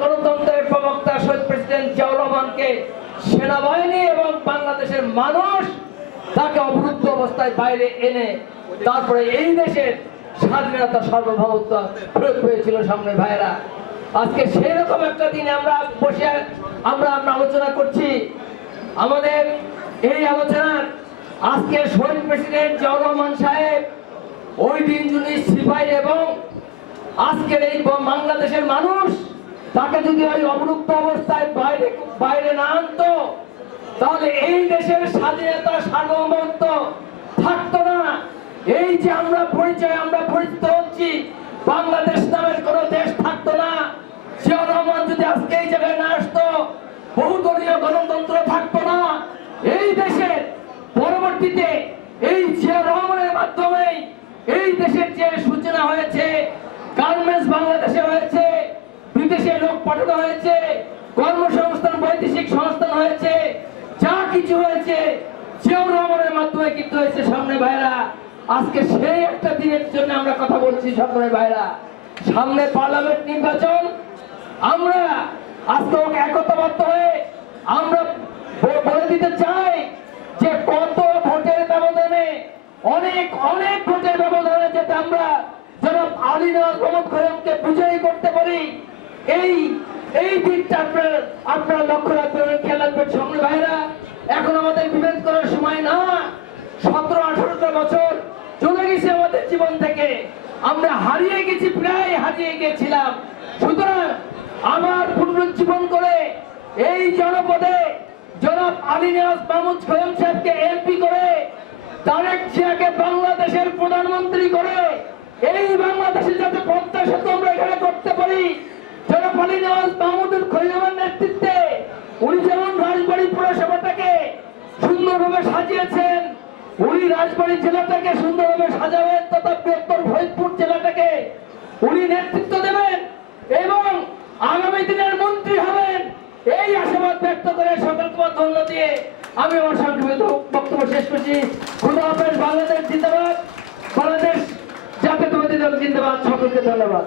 গণতন্ত্রের প্রবক্তা শহীদ প্রেসিডেন্ট জিয়াউর রহমানকে সেনাবাহিনী এবং বাংলাদেশের মানুষ তাকে অবরুদ্ধ অবস্থায় বাইরে এনে তারপরে এই দেশের স্বাধীনতা, সার্বভৌমত্ব প্রয়োগ হয়েছিল সামনে ভাইয়েরা। আজকে সেই রকম একটা দিনে আমরা বসে আমরা আমরা আলোচনা করছি। আমাদের এই আলোচনার আজকে শহীদ প্রেসিডেন্ট জিয়াউর রহমান সাহেব, ওই দিন যদি সিপাহী এবং আজকের এই বাংলাদেশের মানুষ তাকে যদি ওই অবরুদ্ধ অবস্থায় বাইরে বাইরে না আনতো, তাহলে এই দেশের স্বাধীনতা সার্বভৌমত্ব থাকতো না। এই যে আমরা পরিচয়, আমরা পরিচিত হচ্ছি, বাংলাদেশ নামের কোন দেশ থাকতো না। জিয়াউর রহমান যদি আজকে এই জায়গায় না আসতো, বহুদলীয় গণতন্ত্র থাকতো না। এই দেশের পরবর্তীতে এই জিয়াউর রহমানের মাধ্যমেই এই দেশের যে সূচনা হয়েছে, গার্মেন্টস বাংলাদেশে হয়েছে বিদেশে লোক পাঠানো হয়েছে, কর্মসংস্থান, বৈদেশিক সংস্থান হয়েছে, যা কিছু হয়েছে মাধ্যমে কিন্তু হয়েছে। সামনে ভাইরা, আজকে সেই একটা দিনের জন্য আমরা কথা বলছি, সামনে ভাইরা। সামনে পার্লামেন্ট নির্বাচন, আমরা আজকে একতাবদ্ধ হয়ে আমরা বলে দিতে চাই যে কত ভোটের ব্যবধানে, অনেক অনেক ভোটের ব্যবধানে যাতে আমরা জনাব আলী নওয়াজ মোহাম্মদ খোরমকে করতে এই এই দিকটা আপনার, আপনারা লক্ষ্য রাখবেন এবং খেয়াল রাখবেন সঙ্গে ভাইরা এখন আমাদের বিভেদ করার সময় না। সতেরো, আঠারোটা বছর চলে গেছে আমাদের জীবন থেকে। আমরা হারিয়ে গেছি, প্রায় হারিয়ে গেছিলাম। সুতরাং আমার পুনরুজ্জীবন করে এই জনপদে জনাব আলী নিয়াজ মাহমুদ খোয়েম সাহেবকে এমপি করে তারেক জিয়াকে বাংলাদেশের প্রধানমন্ত্রী করে এই বাংলাদেশে যাতে পদ্মা সেতু আমরা এখানে করতে পারি জনাব আলী নিয়াজ মাহমুদুল নেতৃত্বে উনি যেমন রাজবাড়ী পুরসভাটাকে সুন্দরভাবে সাজিয়েছেন, উনি রাজবাড়ী জেলাটাকে সুন্দরভাবে সাজাবেন তথা বৃহত্তর ফরিদপুর জেলাটাকে উনি নেতৃত্ব দেবেন এবং আগামী দিনের মন্ত্রী হবেন। এই আশাবাদ ব্যক্ত করে সকলকে ধন্যবাদ দিয়ে আমি আমার সংক্ষিপ্ত বক্তব্য শেষ করছি। খুদা হাফেজ বাংলাদেশ জিন্দাবাদ। বাংলাদেশ জাতীয়তাবাদী জিন্দাবাদ। সকলকে ধন্যবাদ।